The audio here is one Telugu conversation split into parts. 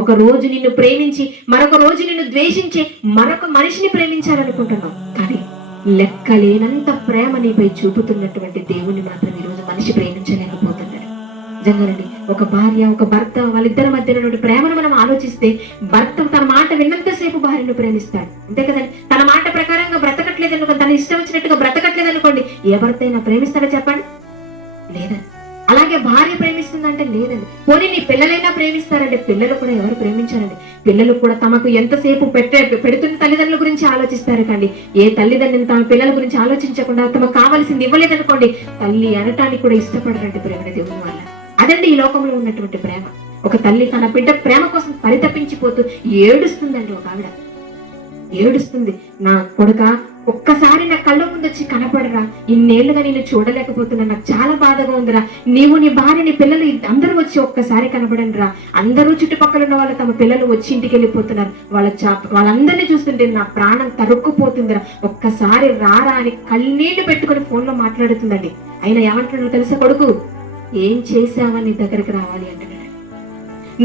ఒక రోజు నిన్ను ప్రేమించి మరొక రోజు నిన్ను ద్వేషించి మరొక మనిషిని ప్రేమించాలనుకుంటున్నావు. కానీ లెక్కలేనంత ప్రేమ నీపై చూపుతున్నటువంటి దేవుణ్ణి మాత్రం ఈరోజు మనిషి ప్రేమించలేకపోతున్నాడు. నిజంగానండి, ఒక భార్య ఒక భర్త వాళ్ళిద్దరి మధ్య ఉన్నటువంటి ప్రేమను మనం ఆలోచిస్తే, భర్త తన మాట విన్నంతసేపు భార్యను ప్రేమిస్తాడు, అంతే కదండి. తన మాట ప్రకారంగా బ్రతకట్లేదు అనుకోండి, తన ఇష్టం వచ్చినట్టుగా బ్రతకట్లేదు అనుకోండి, ఏ భర్త అయినా ప్రేమిస్తాడో చెప్పండి? లేదండి. అలాగే భార్య ప్రేమిస్తుందంటే లేదండి. పోనీ నీ పిల్లలైనా ప్రేమిస్తారంటే పిల్లలు కూడా ఎవరు ప్రేమించారండి. పిల్లలు కూడా తమకు ఎంతసేపు పెడుతున్న తల్లిదండ్రుల గురించి ఆలోచిస్తారు. కానీ ఏ తల్లిదండ్రులు తమ పిల్లల గురించి ఆలోచించకుండా తమకు కావాల్సింది ఇవ్వలేదనుకోండి, తల్లి అనటానికి కూడా ఇష్టపడరండి ప్రేమ దేవుని వల్ల. అదండి ఈ లోకంలో ఉన్నటువంటి ప్రేమ. ఒక తల్లి తన బిడ్డ ప్రేమ కోసం పరితపించిపోతూ ఏడుస్తుందండి. ఒక ఆవిడ ఏడుస్తుంది, నా కొడుక ఒక్కసారి నా కళ్ళ ముందు వచ్చి కనపడరా, ఇన్నేళ్లుగా నేను చూడలేకపోతున్నా, నాకు చాలా బాధగా ఉందిరా, నీవు నీ భార్య నీ పిల్లలు అందరూ వచ్చి ఒక్కసారి కనపడండి రా. అందరూ చుట్టుపక్కల ఉన్న వాళ్ళు తమ పిల్లలు వచ్చి ఇంటికి వెళ్ళిపోతున్నారు, వాళ్ళందరినీ చూస్తుంటే నా ప్రాణం తరుక్కుపోతుందిరా, ఒక్కసారి రారా అని కన్నీళ్లు పెట్టుకుని ఫోన్ లో మాట్లాడుతుందండి. అయినా ఏమంటున్నాడు తెలుసా కొడుకు? ఏం చేసావని దగ్గరకు రావాలి అంటున్నాడు.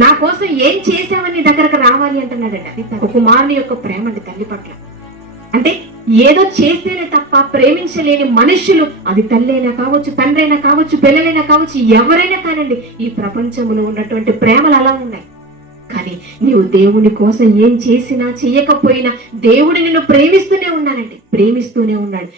నా కోసం ఏం చేసావని దగ్గరకు రావాలి అంటున్నాడండి. అది ఒక కుమారుని యొక్క ప్రేమ అండి తల్లి పట్ల. అంటే ఏదో చేస్తేనే తప్ప ప్రేమించలేని మనుషులు, అది తల్లైనా కావచ్చు, తండ్రైనా కావచ్చు, పిల్లలైనా కావచ్చు, ఎవరైనా కానండి, ఈ ప్రపంచంలో ఉన్నటువంటి ప్రేమలు అలా ఉన్నాయి. కానీ నీవు దేవుని కోసం ఏం చేసినా చెయ్యకపోయినా దేవుడు నిన్ను ప్రేమిస్తూనే ఉన్నానండి, ప్రేమిస్తూనే ఉన్నాడు.